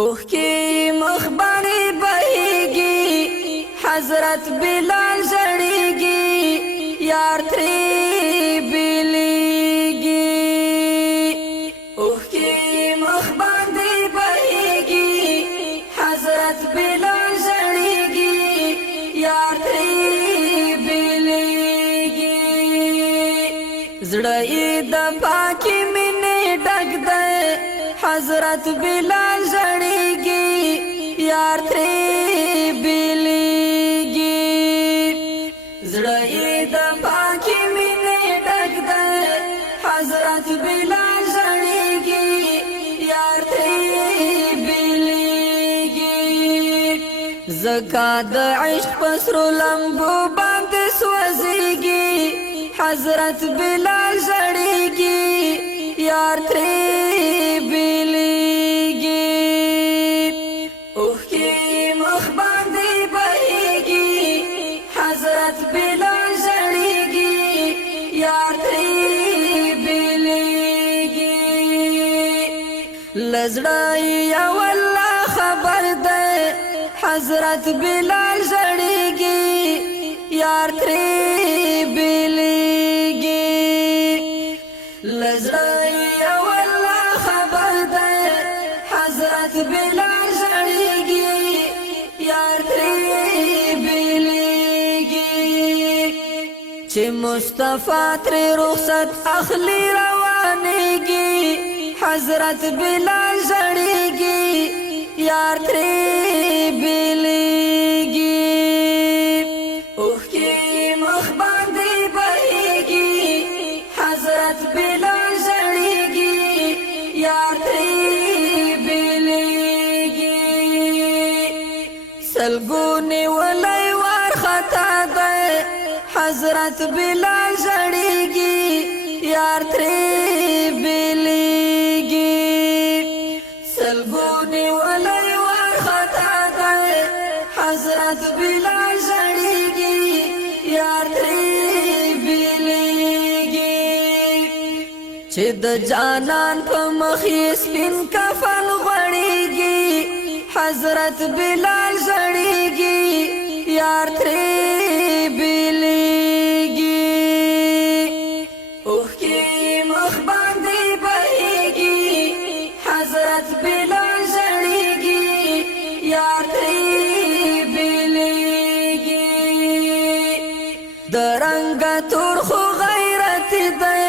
اوه کی مخبانی بهیگی حضرت بلال جڑیگی یار تری بلیگی اوه کی مخبانی بهیگی حضرت بلال جڑیگی یار تری بلیگی زڑائی دا پاکی منی ڈگ دے حضرت بلال جڑیگی یار تری بلیگی زڑائی دا پاکی منی ڈگ دے حضرت بلال جڑیگی یار تری بلیگی زکا دا عشق پسرو لمبو باند سوزیگی حضرت بلال جڑیگی یار تری بلیگی اوه کی مخباندی بهیگی حضرت بلال جڑیگی یار تری بلیگی لزڑائی یا واللہ خبر دے حضرت بلال جڑیگی یار تری بلیگی لزڑائی یا واللہ خبر دے حضرت بلال جڑیگی یار تری بلیگی چه مصطفیٰ تری رخصت اخلی روانیگی حضرت بلال جڑیگی یار تری بلیگی اوه کی مخباندی بهیگی حضرت بلال جڑیگی یار تری بلیگی سلگونی ولی وار خطا دے حضرت بلال جڑیگی یار تری بلیگی سلگونی ولی وار خطا دے حضرت بلال جڑیگی یار تری بلیگی چه د جانان په مخی سپین کفن غړیږي حضرت بلال جړیږي یار تری بلیږي اوه کی مخ باندې بهیږي حضرت بلال جړیږي یار تری بلیږي د رنګ تور خو غیرت دی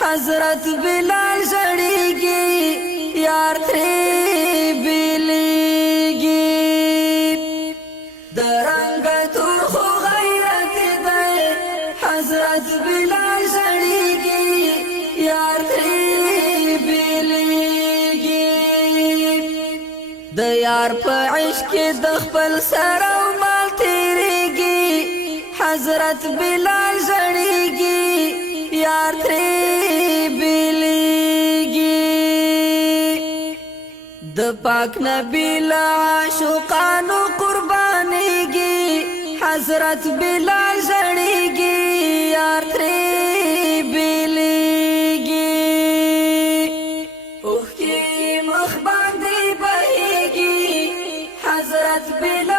حضرت بلال جڑیگی یار تری بلیگی درنگ تور خو غیرت دے حضرت بلال جڑیگی یار تری بلیگی د یار په عشق د خپل سر او مال تیریگی حضرت بلال جڑیگی یار تری بلیگی د پاک نبی لعاشقانو قربانیگی حضرت بلال جڑیگی یار تری بلیگی اوه کی مخ باندې بهیگی حضرت بلال